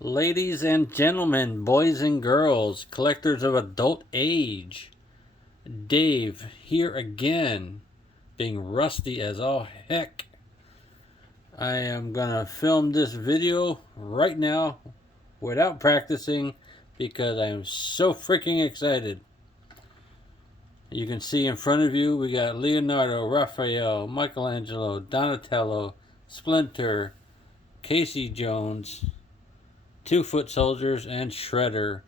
Ladies and gentlemen, boys and girls, collectors of adult age, Dave here again, being rusty as all heck. I am gonna film this video right now without practicing because I am so freaking excited. You can see in front of you we got Leonardo, Raphael, Michelangelo, Donatello, Splinter, Casey Jones, 2 Foot Soldiers, and Shredder.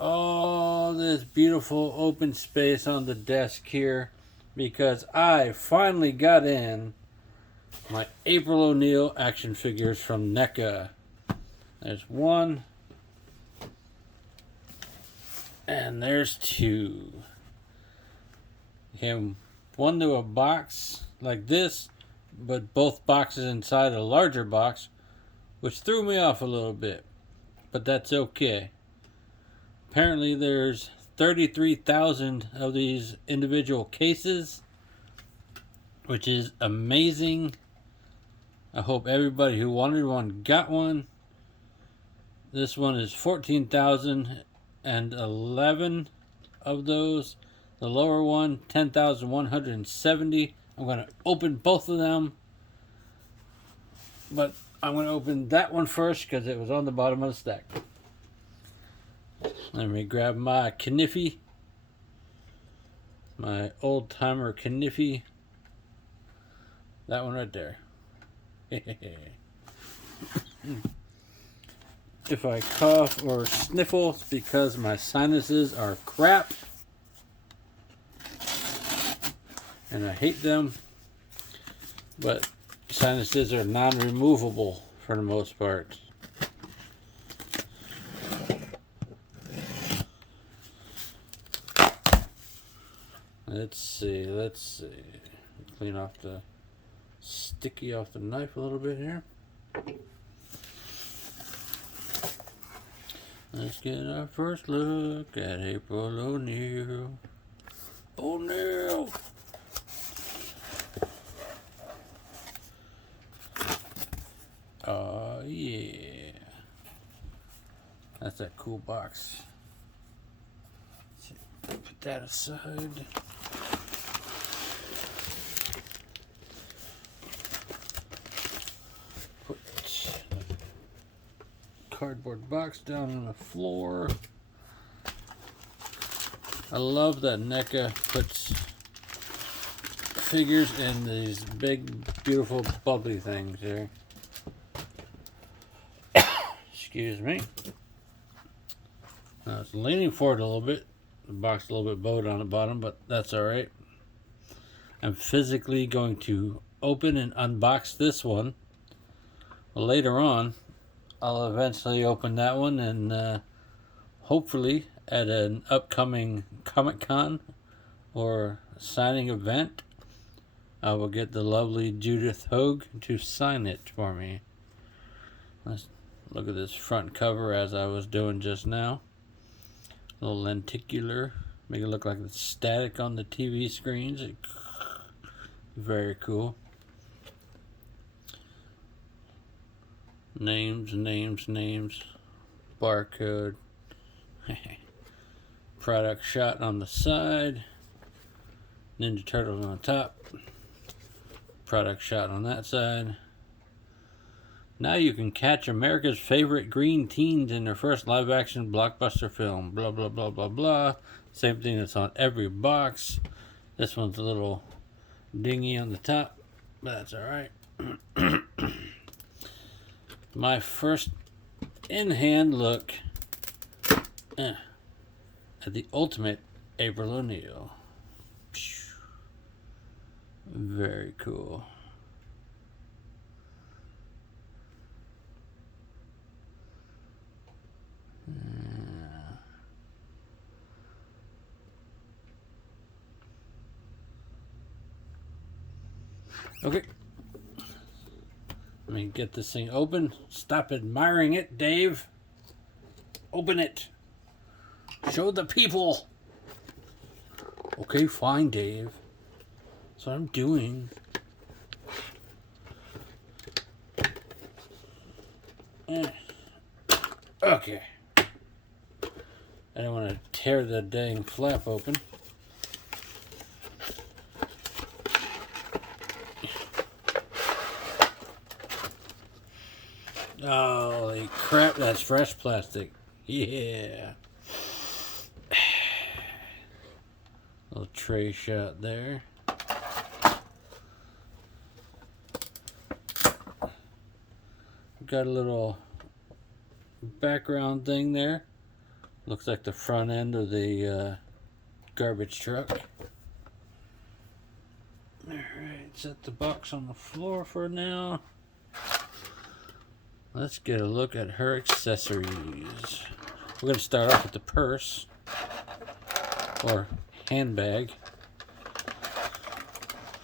All this beautiful open space on the desk here because I finally got in my April O'Neil action figures from NECA. There's 1 and there's 2. Came 1 to a box like this, but both boxes inside a larger box, which threw me off a little bit, but that's okay. Apparently there's 33,000 of these individual cases, which is amazing. I hope everybody who wanted one got one. This one is 14,011 of those. The lower one, 10,170. I'm going to open both of them, but I'm going to open that one first because it was on the bottom of the stack. Let me grab my Kniffy, my old timer Kniffy. That one right there. If I cough or sniffle, it's because my sinuses are crap and I hate them, but sinuses are non-removable for the most part. Let's see. Clean off the sticky off the knife a little bit here. Let's get our first look at April O'Neil. O'Neil! Oh yeah. That's that cool box. Put that aside. Put cardboard box down on the floor. I love that NECA puts figures in these big, beautiful, bubbly things here. Excuse me. I was leaning forward a little bit. The box a little bit bowed on the bottom, but that's alright. I'm physically going to open and unbox this one. Later on, I'll eventually open that one and hopefully at an upcoming Comic-Con or signing event, I will get the lovely Judith Hoag to sign it for me. Let's look at this front cover as I was doing just now. A little lenticular, make it look like it's static on the TV screens. Very cool. Names, barcode. Product shot on the side. Ninja Turtles on the top. Product shot on that side. Now you can catch America's favorite green teens in their first live-action blockbuster film. Blah, blah, blah, blah, blah. Same thing that's on every box. This one's a little dingy on the top, but that's alright. My first in-hand look at the ultimate April O'Neil. Very cool. Okay. Let me get this thing open. Stop admiring it, Dave. Open it. Show the people. Okay, fine, Dave. That's what I'm doing. Okay. I don't want to tear the dang flap open. Holy crap, that's fresh plastic. Yeah. Little tray shot there. Got a little background thing there. Looks like the front end of the garbage truck. Alright, set the box on the floor for now. Let's get a look at her accessories. We're going to start off with the purse, or handbag.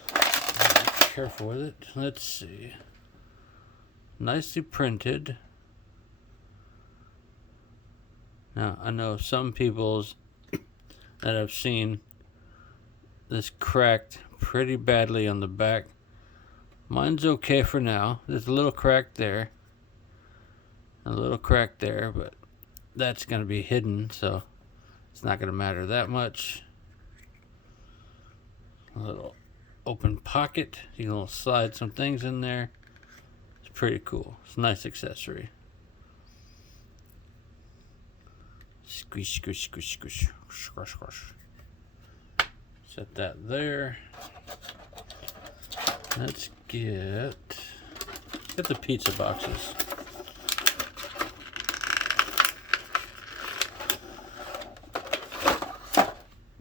Be careful with it. Let's see. Nicely printed. Now, I know some people's that I've seen this cracked pretty badly on the back. Mine's okay for now. There's a little crack there. A little crack there, but that's going to be hidden, so it's not going to matter that much. A little open pocket. You can slide some things in there. It's pretty cool. It's a nice accessory. Squish, squish, squish, squish, squish, squish. Set that there. Let's get the pizza boxes.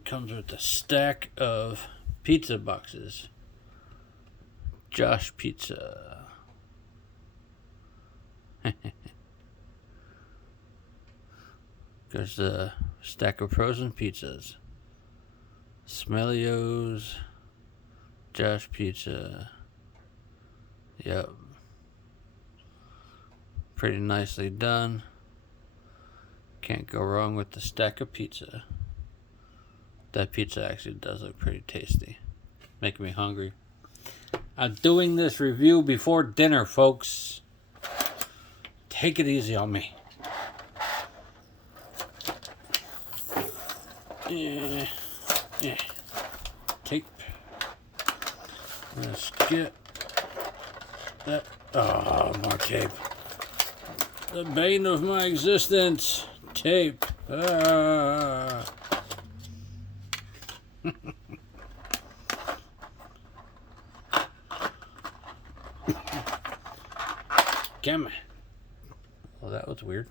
Comes with a stack of pizza boxes. Josh Pizza. There's a stack of frozen pizzas. Smellios. Josh Pizza. Yep. Pretty nicely done. Can't go wrong with the stack of pizza. That pizza actually does look pretty tasty. Making me hungry. I'm doing this review before dinner, folks. Take it easy on me. Yeah. Tape. Let's get that. Oh, more tape. The bane of my existence. Tape. Come on. Oh, that was weird.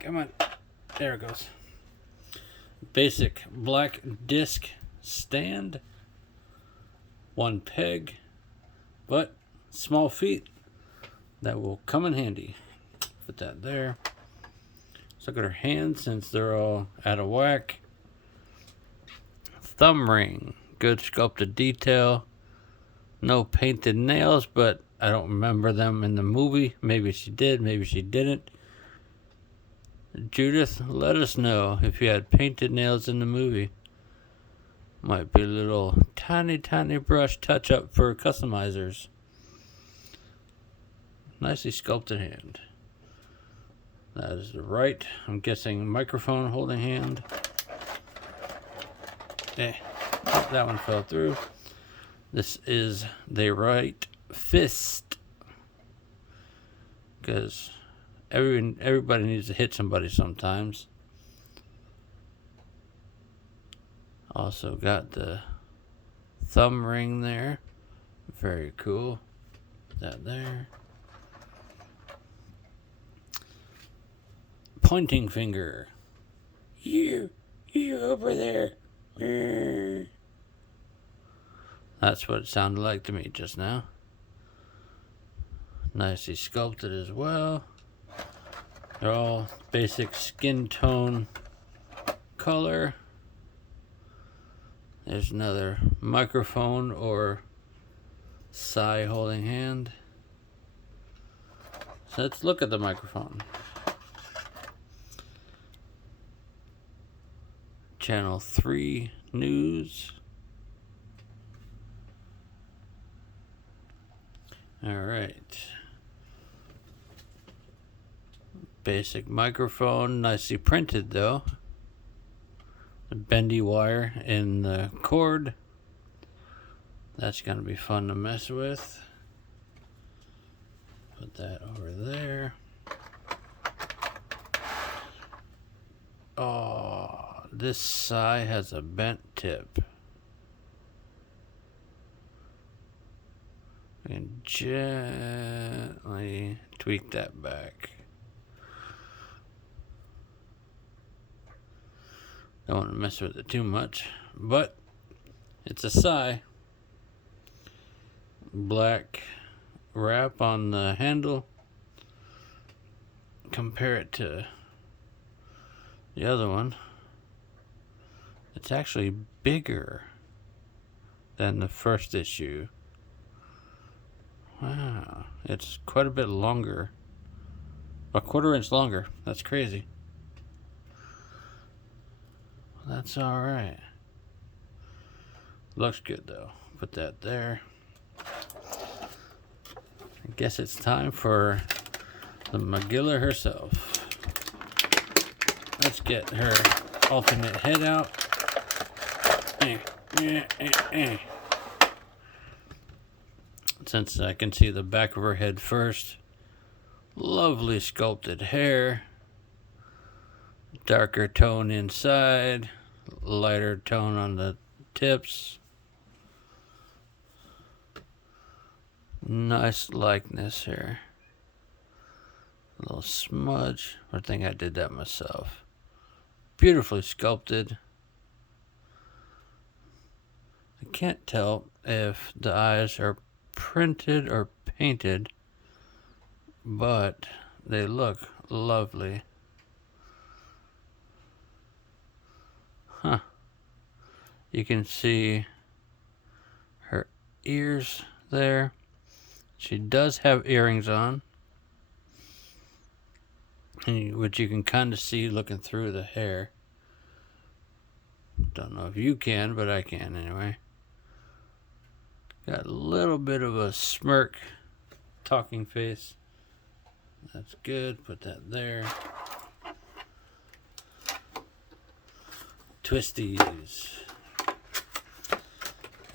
Come on. There it goes. Basic black disc stand. One peg, but small feet. That will come in handy. Put that there. Let's look at her hands since they're all out of whack. Thumb ring. Good sculpted detail. No painted nails, but I don't remember them in the movie. Maybe she did, maybe she didn't. Judith, let us know if you had painted nails in the movie. Might be a little tiny brush touch up for customizers. Nicely sculpted hand. That is the right, I'm guessing, microphone holding hand. That one fell through. This is the right fist. Because everybody needs to hit somebody sometimes. Also got the thumb ring there. Very cool. That there. Pointing finger. You over there. That's what it sounded like to me just now. Nicely sculpted as well. They're all basic skin tone color. There's another microphone or sigh holding hand. So let's look at the microphone. Channel 3 News. All right. Basic microphone, nicely printed though. The bendy wire in the cord. That's gonna be fun to mess with. Put that over there. Oh, this side has a bent tip. And gently tweak that back. Don't want to mess with it too much, but it's a sigh. Black wrap on the handle. Compare it to the other one. It's actually bigger than the first issue. Wow, it's quite a bit longer. A quarter inch longer. That's crazy. That's alright. Looks good though. Put that there. I guess it's time for the Magilla herself. Let's get her alternate head out. Since I can see the back of her head first. Lovely sculpted hair. Darker tone inside. Lighter tone on the tips. Nice likeness here. A little smudge. I think I did that myself. Beautifully sculpted. I can't tell if the eyes are printed or painted, but they look lovely. Huh. You can see her ears there. She does have earrings on, which you can kind of see looking through the hair. Don't know if you can, but I can anyway. Got a little bit of a smirk, talking face. That's good. Put that there. Twisties.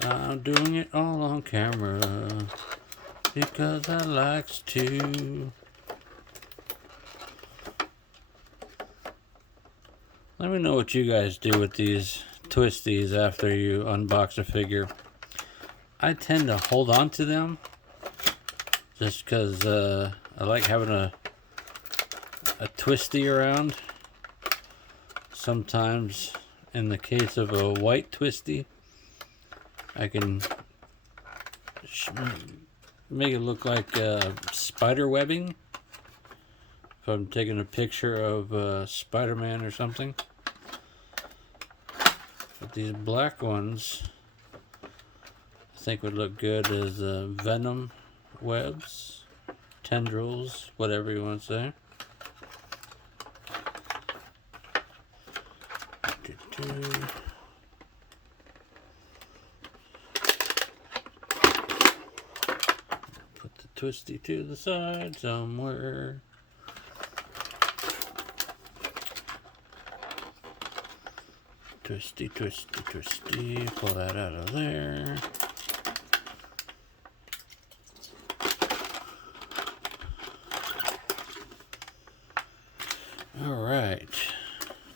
I'm doing it all on camera because I likes to. Let me know what you guys do with these twisties after you unbox a figure. I tend to hold on to them just because I like having a twisty around. Sometimes, in the case of a white twisty, I can make it look like spider webbing. If I'm taking a picture of Spider-Man or something. But these black ones, I think would look good as venom webs, tendrils, whatever you want to say. Put the twisty to the side somewhere. Twisty, twisty, twisty. Pull that out of there. Alright.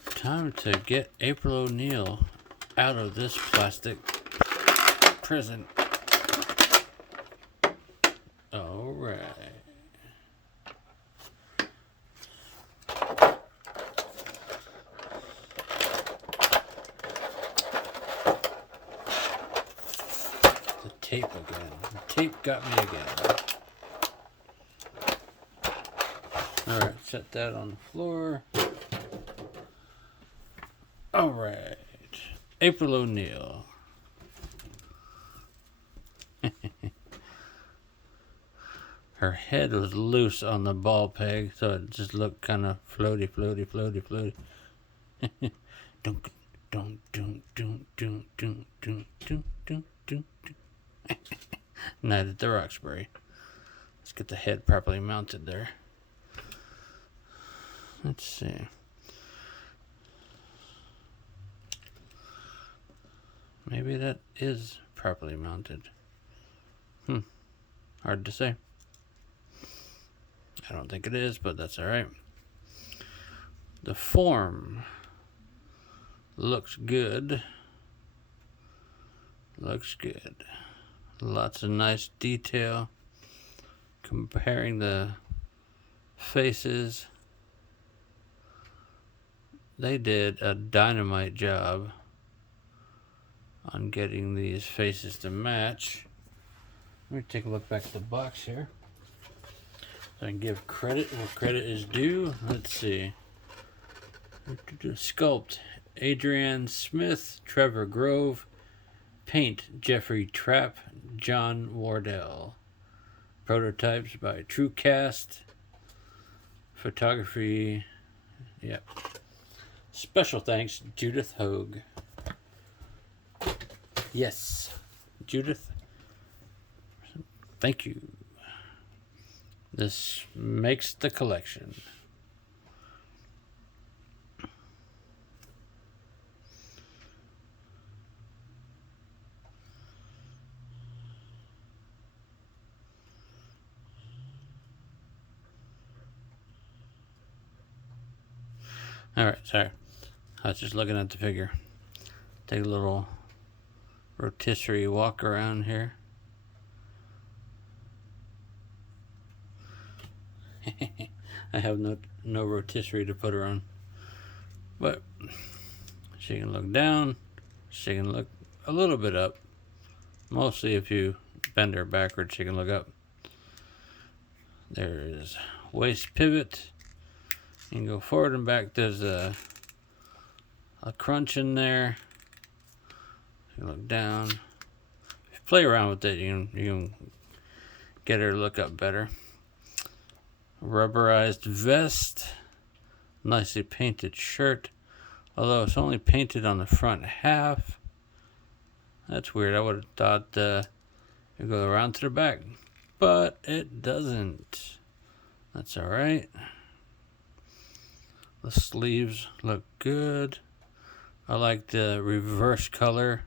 Time to get April O'Neil out of this plastic prison. Alright. Tape again. The tape got me again. Alright, set that on the floor. Alright. April O'Neil. Her head was loose on the ball peg, so it just looked kind of floaty, floaty, floaty, floaty. Night at the Roxbury. Let's get the head properly mounted there. Let's see. Maybe that is properly mounted. Hard to say. I don't think it is, but that's alright. The form looks good. Looks good. Lots of nice detail. Comparing the faces. They did a dynamite job on getting these faces to match. Let me take a look back at the box here. So I can give credit where credit is due. Let's see. Sculpt, Adrienne Smith, Trevor Grove. Paint, Jeffrey Trapp, John Wardell. Prototypes by TrueCast. Photography, yep. Special thanks, Judith Hoag. Yes, Judith, thank you. This makes the collection. Alright, sorry. I was just looking at the figure. Take a little rotisserie walk around here. I have no rotisserie to put her on. But she can look down. She can look a little bit up. Mostly if you bend her backwards, she can look up. There's waist pivot. You can go forward and back. There's a crunch in there. You can look down. If you play around with it, you can get her to look up better. Rubberized vest. Nicely painted shirt. Although it's only painted on the front half. That's weird. I would have thought it would go around to the back. But it doesn't. That's alright. The sleeves look good. I like the reverse color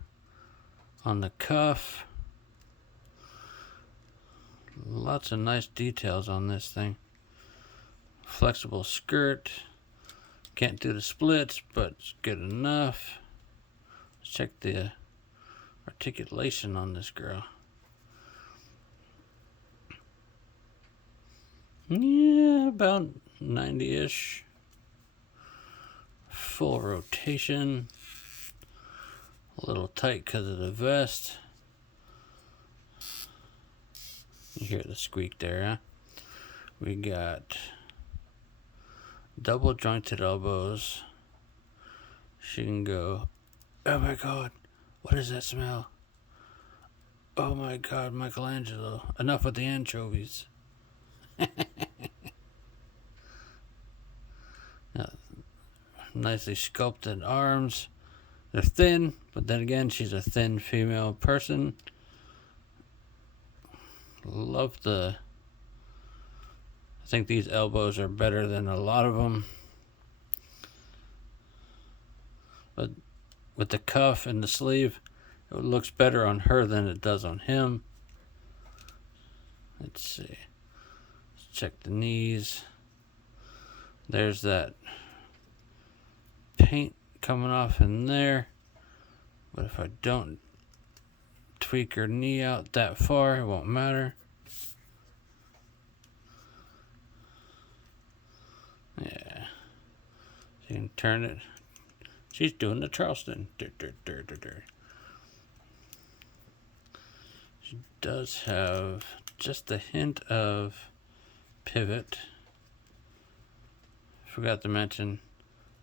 on the cuff. Lots of nice details on this thing. Flexible skirt. Can't do the splits, but it's good enough. Let's check the articulation on this girl. Yeah, about 90-ish. Full rotation. A little tight because of the vest. You hear the squeak there, huh? We got double jointed elbows. She can go, oh my god, what is that smell? Oh my god, Michelangelo, enough with the anchovies. Nicely sculpted arms. They're thin, but then again, she's a thin female person. Love I think these elbows are better than a lot of them. But with the cuff and the sleeve, it looks better on her than it does on him. Let's see. Let's check the knees. There's that paint coming off in there. But if I don't tweak her knee out that far, it won't matter. Yeah. You can turn it. She's doing the Charleston. She does have just a hint of pivot. Forgot to mention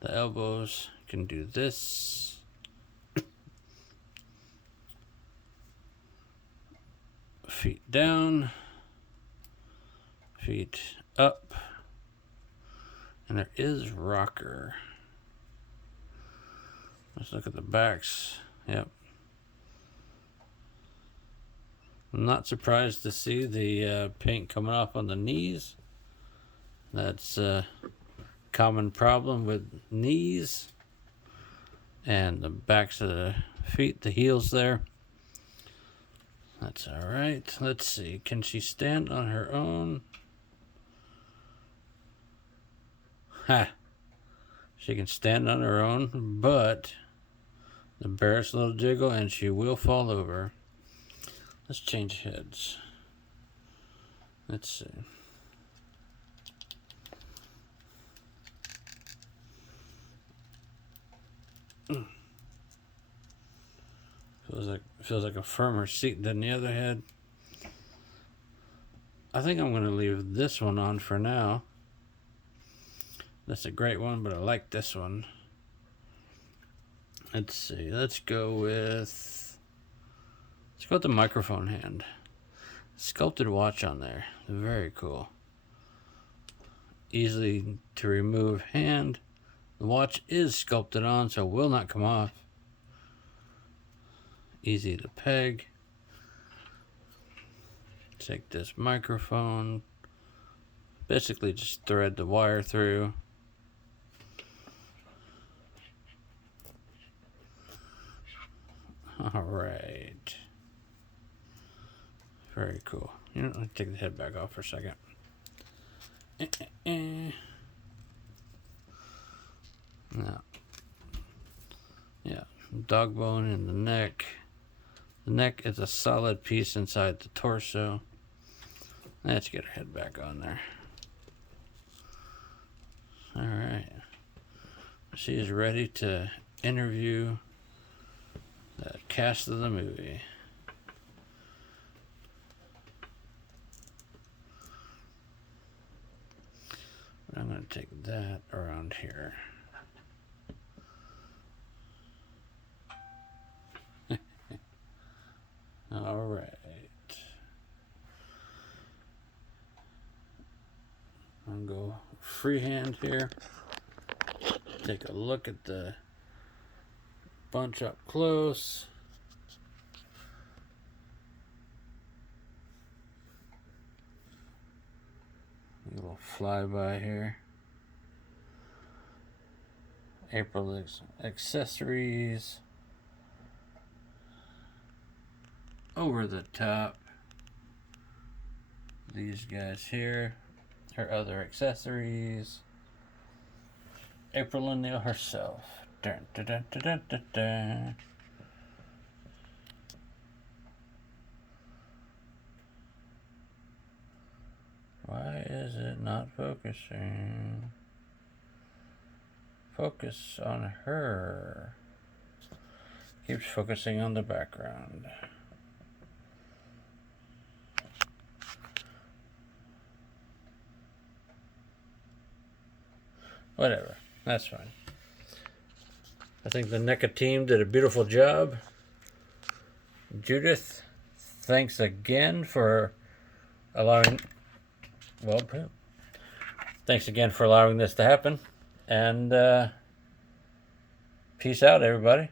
the elbows can do this. Feet down, feet up, and there is rocker. Let's look at the backs. Yep. I'm not surprised to see the paint coming off on the knees. That's common problem with knees and the backs of the feet, the heels there. That's all right. Let's see. Can she stand on her own? Ha! She can stand on her own, but the barest little jiggle and she will fall over. Let's change heads. Let's see. Feels like a firmer seat than the other head. I think I'm going to leave this one on for now. That's a great one, but I like this one. Let's see. Let's go with the microphone hand. Sculpted watch on there. Very cool. Easily to remove hand. The watch is sculpted on, so it will not come off. Easy to peg. Take this microphone. Basically just thread the wire through. Alright. Very cool. You know, let me take the head back off for a second. Now, yeah, dog bone in the neck. The neck is a solid piece inside the torso. Let's get her head back on there. Alright. She is ready to interview the cast of the movie. I'm going to take that around here. All right. I'm going to go freehand here. Take a look at the bunch up close. A little flyby here. April's accessories. Over the top. These guys here. Her other accessories. April O'Neil herself. Dun, dun, dun, dun, dun, dun, dun. Why is it not focusing? Focus on her. Keeps focusing on the background. Whatever, that's fine. I think the NECA team did a beautiful job. Judith, thanks again for allowing... Well, thanks again for allowing this to happen. And peace out, everybody.